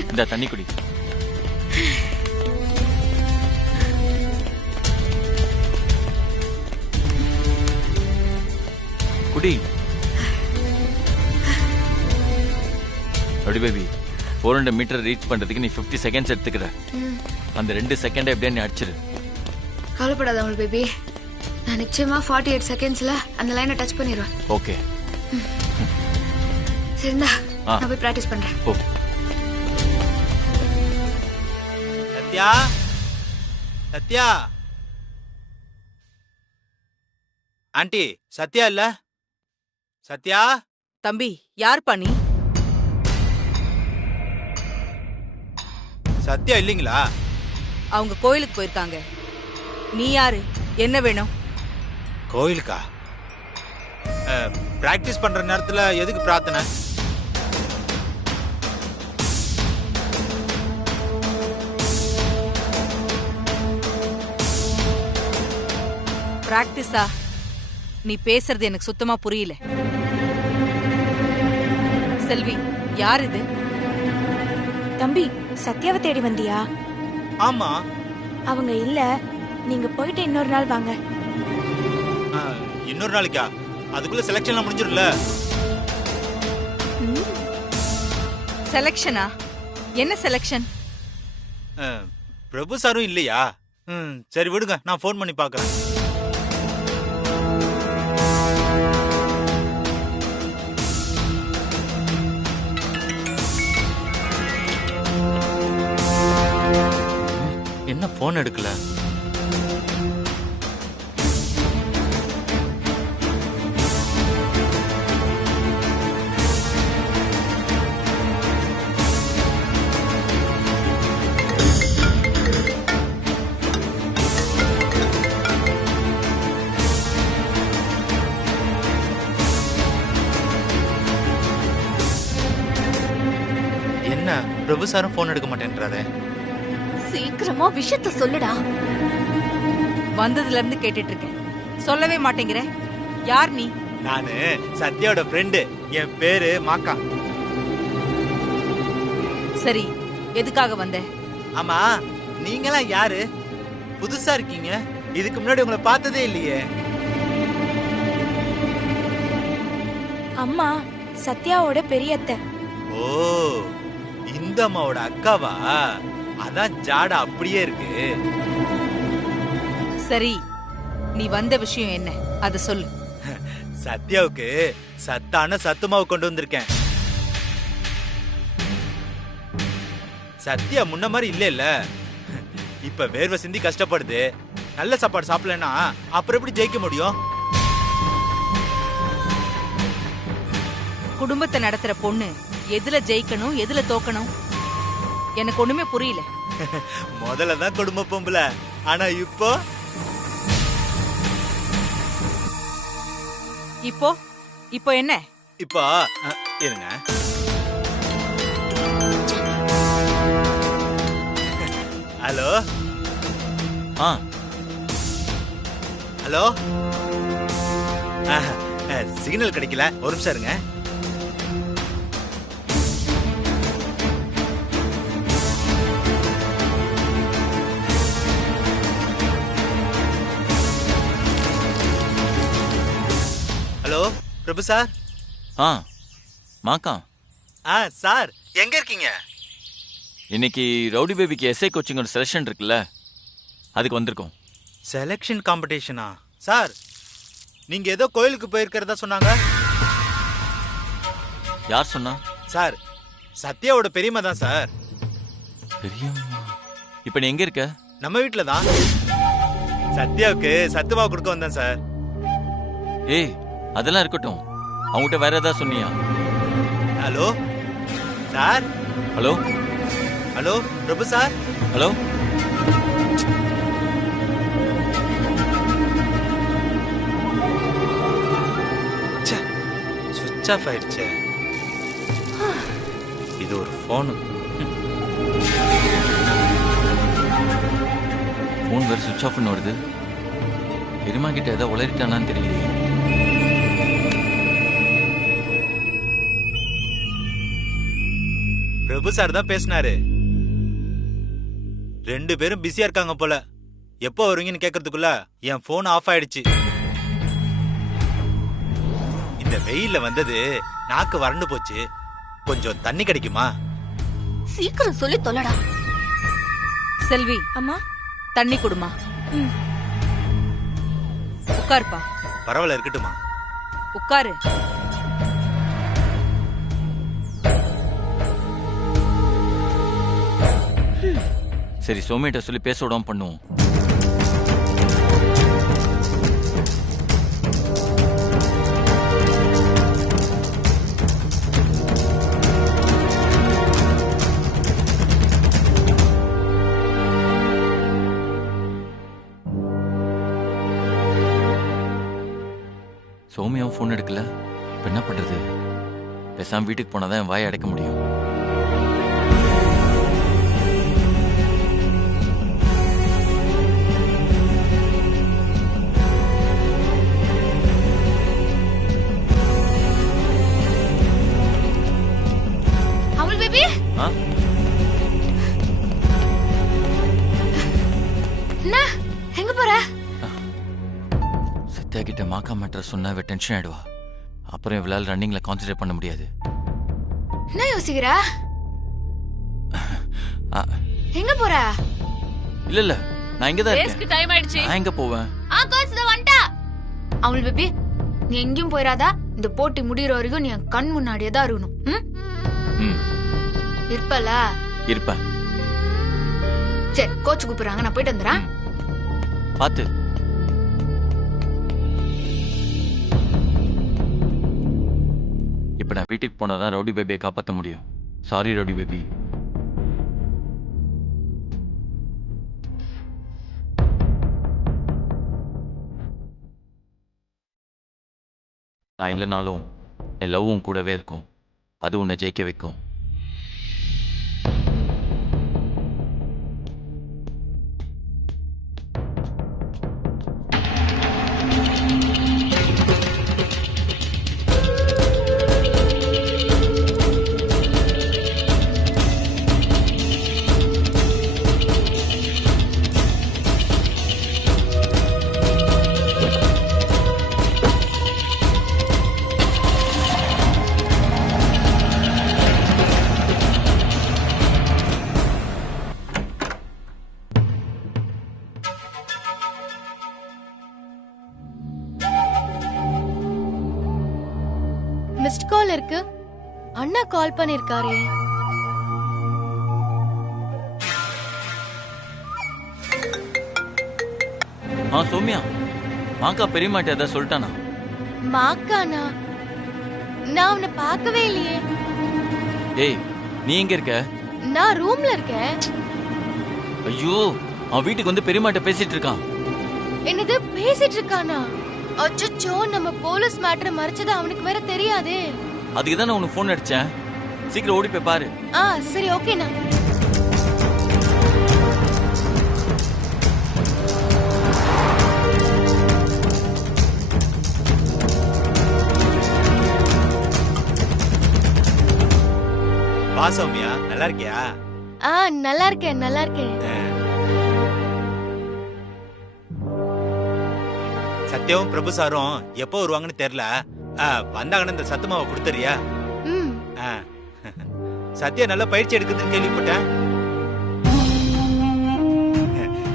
இந்த தண்ணி குடி. குடி. பேபி 400 மீட்டர் ரீச் பண்றதுக்கு நீ 50 செகண்ட்ஸ் எடுத்துக்கிற. அந்த 2 செகண்ட் எப்படியே நீ அடிச்சிரு. கவலைப்படாத உங்கள் பேபி, நான் நிச்சயமா 48 செகண்ட்ஸ்ல அந்த லைனை டச் பண்ணிடுவேன். ஓகே சரிந்தா, நான் போய் பிராக்டிஸ் பண்றேன். ஓ சத்யா, சத்யா ஆண்டி, சத்யா இல்ல? சத்யா தம்பி, யார் பண்ணி? சத்யா இல்லீங்களா? அவங்க கோயிலுக்கு போயிருக்காங்க. நீ யாரு? என்ன வேணும்? கோயிலுக்கா? பிராக்டிஸ் பண்ற நேரத்துல எதுக்கு பிரார்த்தனை? பிராக்டிஸா? நீ பேசுறது எனக்கு சுத்தமா புரியல. செல்வி, யார் இது? தம்பி, சத்யாவை தேடி வந்தியா? ஆமா. அவங்க இல்ல, நீங்க போயிட்டு இன்னொரு நாள் வாங்க. இன்னொரு நாளைக்கா? அதுக்குள்ள செலக்ஷன்லாம் முடிஞ்சிரும்ல? செலக்ஷனா? என்ன செலக்ஷன்? பிரபு சாரும் இல்லையா? சரி விடுங்க, நான் ஃபோன் பண்ணி பார்க்கறேன். என்ன போன் எடுக்கல? என்ன பிரபு சாரும் போன் எடுக்க மாட்டேன்றாரு? சீக்கிரமா விஷயத்த சொல்லுடா. வந்ததுல இருந்து கேட்டுட்டு இருக்கேன், சொல்லவே மாட்டேங்கிற. யார் நீ? நானு சத்யாவோட ஃப்ரெண்டு. என் பேரு மாக்கா. சரி, எதுக்காக வந்த? ஆமா, நீங்களாம் யாரு? புதுசா இருக்கீங்க. இதுக்கு முன்னாடி உங்களை பார்த்ததே இல்லையே. அம்மா சத்யாவோட பெரியத்தை. ஓ, இந்த அம்மாவோட அக்காவா? அதான் ஜாடா அப்படியே இருக்கு. சரி, நீ வந்த விஷயம் என்ன, அத சொல்லு. சத்யாவுக்கு சத்தான சத்துமாவு கொண்டு வந்திருக்கேன். சத்யா முன்ன மாதிரி இல்ல இல்ல, இப்ப வேர்வை சிந்தி கஷ்டப்படுது. நல்ல சாப்பாடு சாப்பிடலன்னா அப்புறம் எப்படி ஜெயிக்க முடியும்? குடும்பத்தை நடத்துற பொண்ணு எதுல ஜெயிக்கணும், எதுல தோக்கணும்? எனக்கு ஒண்ணுமே புரியல. முதல்லதான் குடும்ப பொம்பளை, ஆனா இப்போ இப்போ இப்போ என்ன? இப்போ இருங்க. ஹலோ ஹலோ, சிக்னல் கிடைக்கல, ஒரு நிமிஷம் இருங்க. ஹலோ பிரபு சார். மாக்கா. சார் எங்க இருக்கீங்க? இன்னைக்கு ரவுடி பேபிக்கு எஸ்ஐ கோச்சிங்கோட செலக்ஷன் இருக்குல்ல, அதுக்கு வந்திருக்கோம். செலக்ஷன் காம்படிஷனா? சார், நீங்க ஏதோ கோயிலுக்கு போயிருக்கிறதா சொன்னாங்க. யார் சொன்னா? சார், சத்யாவோட பெரியம்மா தான் சார். பெரியம்மா? இப்ப நீ எங்க இருக்க? நம்ம வீட்டுல தான். சத்யாவுக்கு சத்துமாவு கொடுக்க வந்தேன் சார். ஏய், அதெல்லாம் இருக்கட்டும், அவங்ககிட்ட வேற ஏதாவது சொன்னியா? Hello sir. ஹலோ ஹலோ பிரபு சார். ஹலோ. சுவிட்ச் ஆஃப் ஆயிடுச்சு. இது ஒரு போனு. போன் வேற சுவிட்ச் ஆஃப்னு வருது. பெரியமா கிட்ட ஏதாவது உளறிட்டானான்னு தெரியலையே. பிரபு சார் தான் பேசினாரு. 2 பேரும் பிஸியா இருக்காங்க போல. எப்போ வருவீங்கன்னு கேக்குறதுக்குள்ள என் போன் ஆஃப் ஆயிடுச்சு. இந்த வெயில்ல வந்தது நாக்கு வறண்டு போச்சு. கொஞ்சம் தண்ணி கிடைக்குமா? சீக்கிரம் சொல்லி தொலைடா. செல்வி, அம்மா. தண்ணி குடுமா. உட்காருப்பா. பரவாயில்ல, இருக்கட்டுமா. உட்காரு. சரி, சோமியிட்ட சொல்லி பேச விடாம பண்ணுவோம். சோமியாவும் ஃபோன் எடுக்கல. இப்ப என்ன பண்றது? பேசாம வீட்டுக்கு போனாதான் என் வாயை அடைக்க முடியும். அமுல் பேபி, ஆ? என்ன எங்க போற? சத்யா கிட்ட மாக்கா மேட்டர் சொன்னா இவ டென்ஷன் ஆயிடுவா. அப்புறம் இவளால் ரன்னிங்ல கான்சென்ட்ரேட் பண்ண முடியாது. என்ன யோசிக்கிற? ஆ, எங்க போற? இல்ல இல்ல, நான் இங்கதான் ரேஸ்க்கு இருக்கேன். டைம் ஆயிடுச்சு. நான் எங்க போவேன்? கோச் தான் வந்துட்டா. அமுல் பேபி, நீ எங்கேயும் போயிடாதா. இந்த போட்டி முடிகிற வரைக்கும் நீ என் கண் முன்னாடியே தான் இருக்கணும். ம், இருப்பல? இருப்பேன். சரி, கோச் கூப்பிடுறாங்க, நான் போயிட்டு வந்துடுறேன். பாத்து. இப்ப நான் வீட்டுக்கு போனாதான் ரவுடி பேபியை காப்பாற்ற முடியும். Sorry rowdy baby. நான் இல்லைனாலும் என் லவ்வும் கூடவே இருக்கும். அது உன்னை ஜெயிக்க வைக்கும். மிஸ்ட் கால் இருக்கு. அண்ணா கால் பண்ணிருக்காரே. சௌமியா, மாக்கா பெரியமாட்ட ஏதாவது சொல்லிட்டானா? மாக்கானா? நான் அவனை பார்க்கவே இல்லையே. ஏய், நீ எங்க இருக்க? நான் ரூம்ல இருக்கேன். ஐயோ, அவன் வீட்டுக்கு வந்து பெரியமாட்ட பேசிட்டு இருக்கான். என்னது பேசிட்டு இருக்கானா? அச்சச்சோ, நம்ம போலீஸ் மேட்டர் மறைச்சது அவனுக்கு வேற தெரியாதே. அதுக்கு தான் நான் உனக்கு ஃபோன் அடிச்சேன். சீக்கிரம் ஓடி போய் பாரு. சரி, ஓகேண்ணா. வா சௌமியா, நல்லா இருக்கியா? நல்லா இருக்கேன், நல்லா இருக்கேன். சத்யாவும் பிரபு சாரும் எப்போ வருவாங்கன்னு தெரியல. வந்தாங்கன்னு இந்த சத்து மாவை கொடுத்துறியா? சத்யா நல்ல பயிற்சி எடுக்குதுன்னு கேள்விப்பட்டேன்.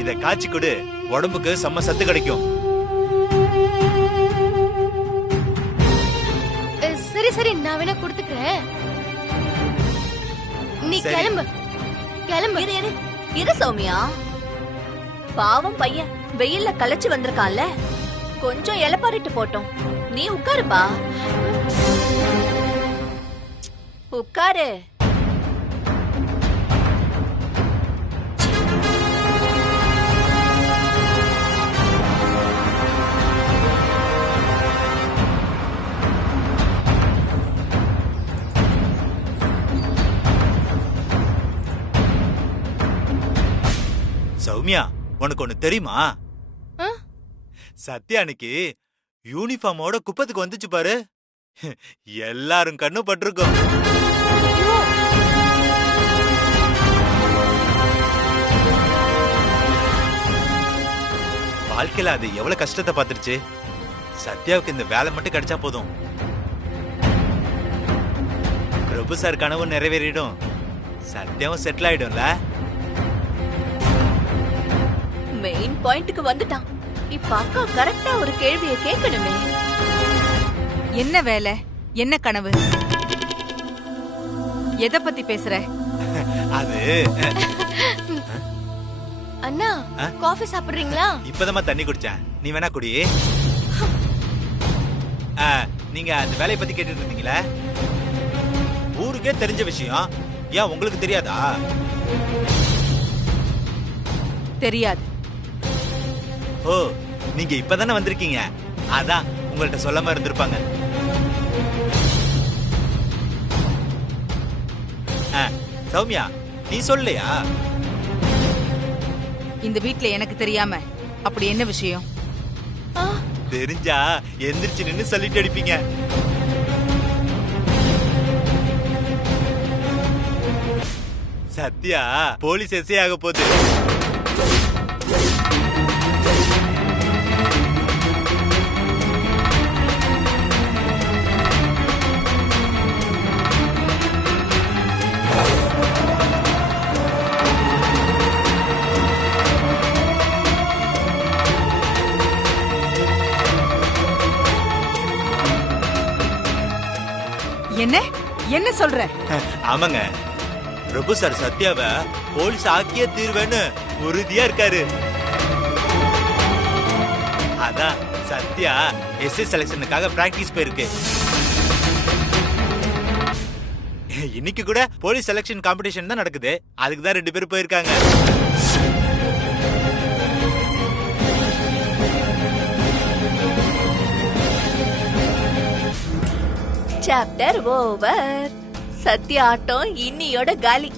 இத காய்ச்சி கொடு, உடம்புக்கு செம்ம சத்து கிடைக்கும். சரி சரி, நான் வேணா கொடுத்துக்கிறேன். நீ சரி. கிளம்பு கிளம்பு. இரு சௌமியா, பாவம் பையன் வெயில்ல களைச்சு வந்திருக்கான்ல, கொஞ்சம் இளப்பாரிட்டு போட்டோம். நீ உட்காருப்பா, உட்காரு. சௌமியா, உனக்கு ஒண்ணு தெரியுமா? சத்யா அன்னைக்கு யூனிஃபார்மோட குப்பத்துக்கு வந்துச்சு பாரு. எல்லாரும் கண்ணு பட்டிருக்கோம். வாழ்க்கையில அது எவ்வளவு கஷ்டத்தை பார்த்துருச்சு. சத்யாவுக்கு இந்த வேலை மட்டும் கிடைச்சா போதும். பிரபு சார் கனவு நிறைவேறிடும், சத்யாவும் செட்டில் ஆயிடும்ல. மெயின் பாயிண்ட்க்கு வந்துட்டான். இப்ப அக்கா கரெக்டா ஒரு கேள்வியை கேட்கணுமே. என்ன வேலை, என்ன கனவு, எதை பத்தி பேசுற? அது அண்ணா காஃபி சாப்பிடுறீங்களா? இப்பதான் தண்ணி குடிச்சேன், நீ வேணா குடி. நீங்க அந்த வேலையை பத்தி கேட்டுட்டு இருந்தீங்களே, ஊருக்கே தெரிஞ்ச விஷயம், ஏன் உங்களுக்கு தெரியாதா? தெரியாது. ஓ, நீங்க இப்பதானே வந்திருக்கீங்க, அதான் உங்கள்ட்ட சொல்லாம இருந்திருப்பாங்க. சௌமியா, நீ சொல்லலையா? இந்த வீட்ல எனக்கு தெரியாம அப்படி என்ன விஷயம்? தெரிஞ்சா எந்திரிச்சு நின்னு சொல்லிட்டு அடிப்பீங்க. சத்யா போலீஸ் எஸ்ஐ ஆக போகுது. என்ன என்ன சொல்ற? ஆமாங்க, பிரபு சார் சத்யாவை போலீஸ் ஆக்கியே தீர்வேன்னு உறுதியா இருக்காரு. அதான் சத்யா எஸ்ஐ செலக்ஷனுக்காக பிராக்டிஸ் போயிருக்கு. இன்னைக்கு கூட போலீஸ் செலக்ஷன் காம்படிஷன் தான் நடக்குது, அதுக்கு தான் 2 பேரும் போயிருக்காங்க. Chapter over. சத்யா ஆட்டம் இன்னியோட காலி.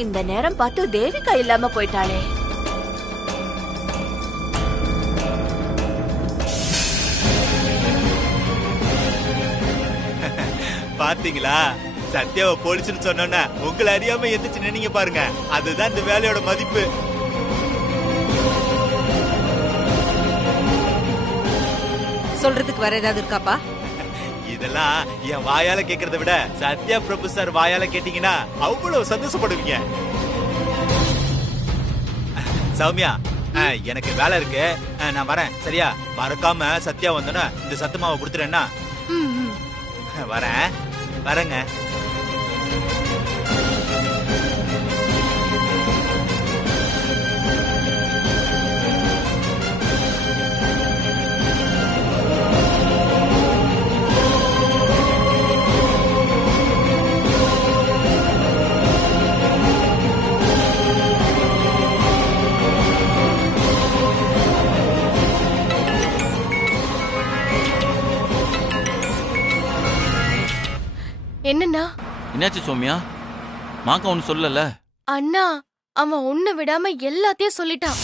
இந்த நேரம் பார்த்து தேவிகா இல்லாம போயிட்டாளே. பாத்தீங்களா, சத்யாவை போலீஸ்னு சொன்னோன்னா உங்களை அறியாம எந்திரிச்சு நின்னீங்க பாருங்க, அதுதான் இந்த வேலையோட மதிப்பு. சொல்றதுக்கு வேற ஏதாவது இருக்காப்பா? இதெல்லாம் என் வாயால கேக்குறத விட சத்யா பிரபு சார் வாயால கேட்டீங்கன்னா அவ்வளவு சந்தோஷப்படுவீங்க. சௌமியா, எனக்கு வேலை இருக்கு, நான் வரேன். சரியா? மறக்காம சத்யா வந்தோன்னா இந்த சத்துமாவை கொடுத்துறேன்னா. வரேன் வரேங்க. என்னண்ணா? என்னாச்சு சௌமியா? மாக்கா ஒன்னு சொல்லல. அண்ணா, அவன் ஒண்ணு விடாம எல்லாத்தையும் சொல்லிட்டான்.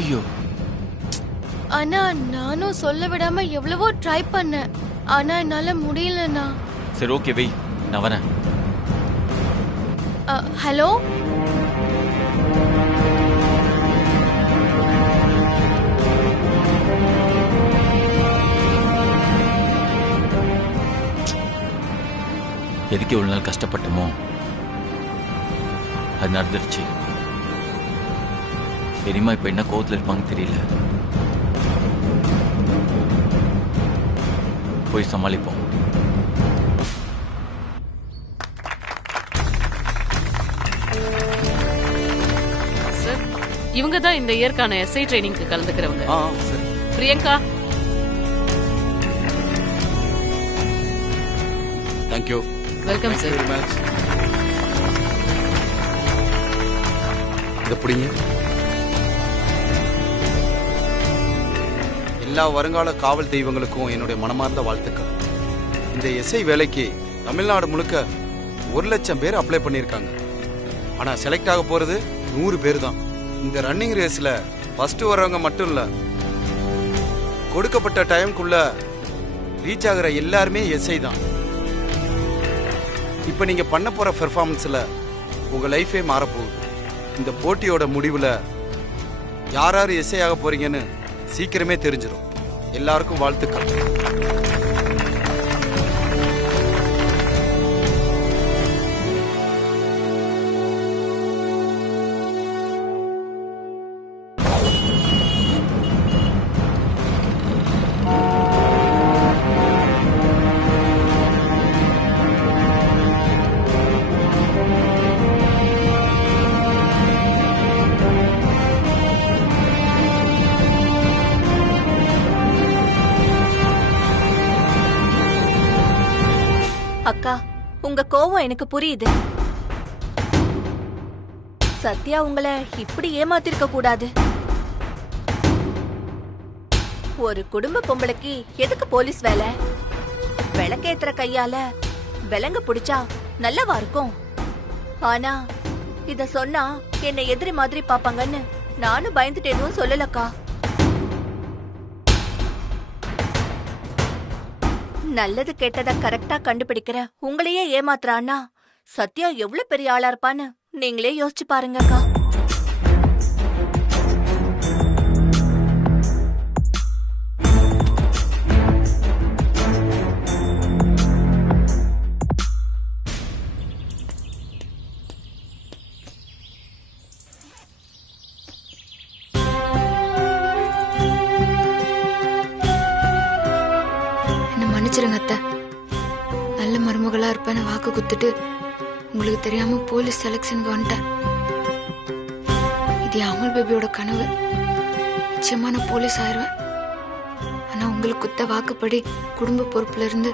ஐயோ. ஆனா நானும் சொல்ல விடாம எவ்வளவோ ட்ரை பண்ணேன், ஆனா என்னால முடியலண்ணா. சரி ஓகே வெய், நான் வரேன். ஹலோ, எதுக்கு இவ்வளவு நாள் கஷ்டப்பட்டமோ அது நடந்துருச்சு. பெரியமா இப்ப என்ன கோவத்துல இருப்பாங்க தெரியல. போய் சமாளிப்போம். சார், இவங்க தான் இந்த இயர்க்கான எஸ்ஐ ட்ரைனிங்க்கு கலந்துக்கிறவங்க. பிரியங்கா. தேங்க்யூ. Welcome sir. இத புடிங்க. எல்லா வருங்கால காவல் தெய்வங்களுக்கும் என்னுடைய மனமார்ந்த வாழ்த்துக்கள். இந்த எஸ்ஐ வேலைக்கு தமிழ்நாடு முழுக்க 1,00,000 பேர் அப்ளை பண்ணியிருக்காங்க. ஆனா செலக்ட் ஆக போறது 100 பேர் தான். இந்த ரன்னிங் ரேஸ்ல ஃபர்ஸ்ட் வர்றவங்க மட்டும் இல்ல, கொடுக்கப்பட்ட டைம்குள்ள ரீச் ஆகிற எல்லாருமே எஸ்ஐ தான். இப்ப நீங்க பண்ண போற பெர்ஃபார்மன்ஸ்ல உங்க லைஃபே மாறப்போகுது. இந்த போட்டியோட முடிவுல யார் யார் எஸ்ஐ ஆக போறீங்கன்னு சீக்கிரமே தெரிஞ்சிடும். எல்லாருக்கும் வாழ்த்துக்கள். அக்கா, உங்க கோவம் எனக்கு புரியுது. சத்யா உங்களை இப்படி ஏமாத்திருக்க கூடாது. ஒரு குடும்ப பொம்பளைக்கு எதுக்கு போலீஸ் வேலை? விளக்கேத்துற கையால விலங்கு பிடிச்சா நல்லவா இருக்கும். ஆனா இத சொன்னா என்னை எதிரி மாதிரி பாப்பாங்கன்னு நானும் பயந்துட்டு எதுவும் சொல்லலக்கா. நல்லது கெட்டத கரெக்டா கண்டுபிடிக்கிற உங்களையே ஏமாத்துறான்னா சத்யா எவ்வளவு பெரிய ஆளா இருப்பான்னு நீங்களே யோசிச்சு பாருங்கக்கா. மன்னிச்சிருங்க அத்தை. நல்ல மருமகளா இருப்பேன்னு வாக்கு குத்துட்டு உங்களுக்கு தெரியாம போலீஸ் செலக்ஷனுக்கு வந்துட்டேன். இது அமல் பேபியோட கனவு. நிச்சயமா நான் போலீஸ் ஆயிடுவேன். ஆனா உங்களுக்கு குத்த வாக்குப்படி குடும்ப பொறுப்புல இருந்து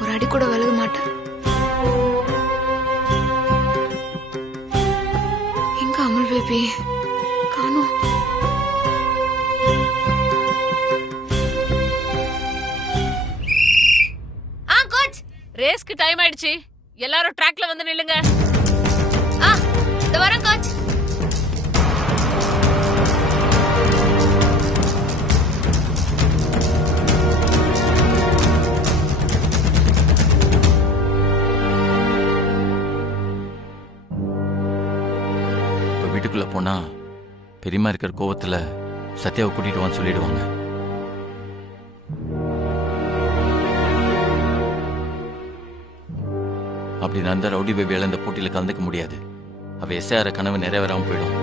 ஒரு அடி கூட விலக மாட்டேன். எங்க அமல் பேபி காணோம்? ரேஸ்க்கு டைம் ஆயிடுச்சு. எல்லாரும் ட்ராக்ல வந்து நில்லுங்க. இந்த வரேன் கோச். இப்ப வீட்டுக்குள்ள போனா பெரியமா இருக்கிற கோவத்துல சத்யாவை கூட்டிட்டு வான்னு சொல்லிடுவாங்க. அப்படி நான் அந்த ரவுடி பேபியால இந்த போட்டியில கலந்துக்க முடியாது. அவ எஸ்ஐஆர் கனவு நிறைவேறாம போயிடும்.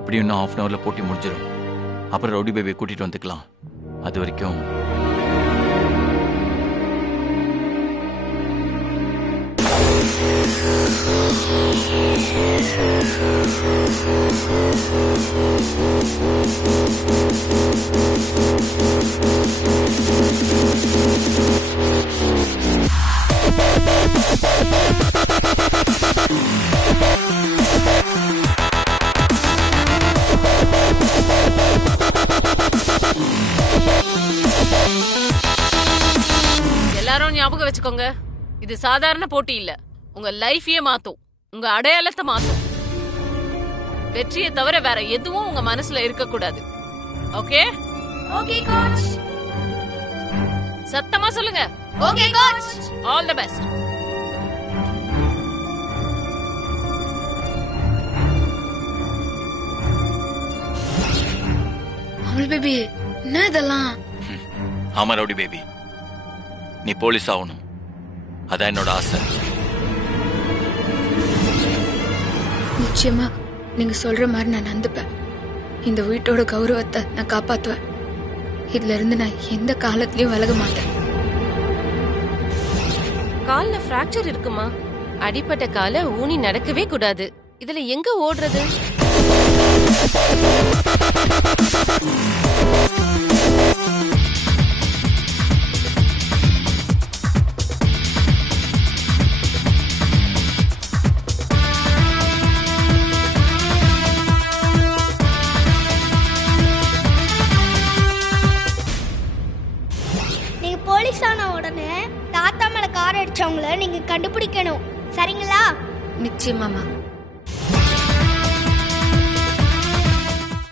எப்படி இன்னும் ½ hourல போட்டி முடிஞ்சிடும். அப்புறம் ரவுடி பேபியை கூட்டிட்டு வந்துக்கலாம். அது வரைக்கும் எல்லாரும் ஞாபகம் வச்சுக்கோங்க, இது சாதாரண போட்டி இல்ல. உங்க லைஃபையே மாத்தும், உங்க அடையாளத்தை மாத்தும். வெற்றியை தவிர வேற எதுவும் உங்க மனசுல இருக்க கூடாது. ஓகே? Okay coach. சத்தமா சொல்லுங்க. Okay coach. All the best. அமல் பேபி, என்ன இதெல்லாம்? ஆமா ரவுடி பேபி, நீ போலீஸ் ஆகணும். அதான் என்னோட ஆசை. நிச்சயமா நீங்க சொல்ற மாதிரி நான் நந்துப்பேன். இந்த வீட்டோட கௌரவத்தை நான் காப்பாத்துவேன். இதுல இருந்து நான் எந்த காலத்திலயும் விலக மாட்டேன். கால்ல பிராக்சர் இருக்குமா? அடிப்பட்ட கால ஊனி நடக்கவே கூடாது. இதுல எங்க ஓடுறது? போலீஸ் ஆன உடனே தாத்தா மேல கார் அடிச்சவங்கள நீங்க கண்டுபிடிக்கணும். சரிங்களா? நிச்சயமாமா.